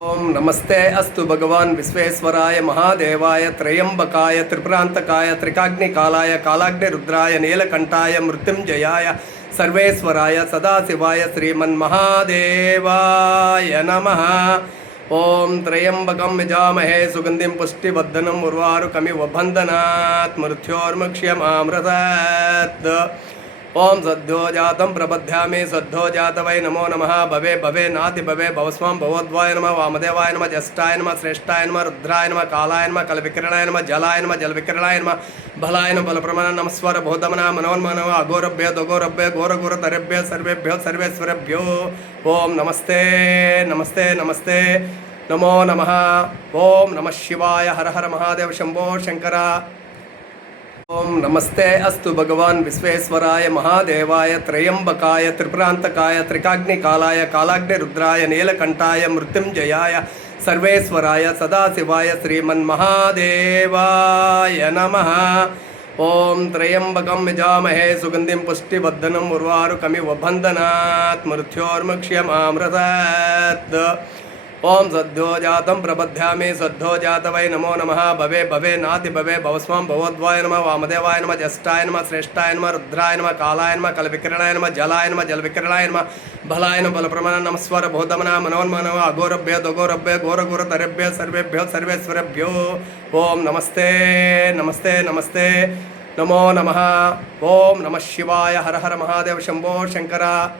ओम नमस्ते अस्तु भगवान विश्वेश्वराय महादेवाय त्रयंबकाय त्रिपुरांतकाय त्रिकाग्निकालाय कालाग्निरुद्राय नीलकंठाय मृत्युंजयाय सर्वेश्वराय सदाशिवाय श्रीमन्महादेवाय नमः। ओम त्र्यंबकं यजामहे सुगंधिं पुष्टिवर्धनम् उर्वारुकमिव बन्धनात् मृत्योर्मुक्ष्यमामृतात्। ओम सद्यो जातं प्रबध्यामि सद्धो जात वै नमो नमः। भवे भवे नाति भवे भवस्वां भवद्वाय नमः। वामदेवाय नमः। ज्येष्ठाय नमः। श्रेष्ठाय नमः। रुद्राय नमः। कालाय नमः। कलविकिरणाय नमः। जलाय नमः। जलविकिरणाय नमः। बलाय नमः। बलप्रमाण नमः। स्वर बोधमना मनोन्मनो अघोरभ्य दोघोरभ्य घोरघोरतरेभ्य सर्वेभ्यो सर्वेश्वरेभ्यो ओम नमस्ते नमस्ते नमस्ते नमो नमः। ओम नमः शिवाय। हर हर महादेव शंभो शंकर। ओम नमस्ते अस्तु भगवान विश्वेश्वराय महादेवाय त्रयंबकाय त्रिपुरांतकाय त्रिकाग्निकालाय कालाग्निरुद्राय नीलकंठाय मृत्युंजयाय सर्वेश्वराय सदाशिवाय श्रीमन्महादेवाय नमः। ओम त्र्यंबकं यजामहे सुगंधिं पुष्टिवर्धनम् उर्वारुकमिव बन्धनात् मृत्योर्मुक्ष्यमामृतात्। ओम सद्यो जातं प्रबध्यामि सद्धो जात वै नमो नमः। भवे भवे नाति भवे भवस्वां भवद्वाय नमः। वामदेवाय नमः। ज्येष्ठाय नमः। श्रेष्ठाय नमः। रुद्राय नमः। कालाय नमः। कलविकिरणाय नमः। जलाय नमः। जलविकिरणाय नमः। बलाय नमः। बलप्रमाण नमः। स्वर बोधमना मनोन्मनो अघोरभ्य दोघोरभ्य घोरघोरतरेभ्य सर्वेभ्यो सर्वेश्वरेभ्यो ओम नमस्ते नमस्ते नमस्ते नमो नमः। ओम नमः शिवाय। हर हर महादेव शंभो शंकर।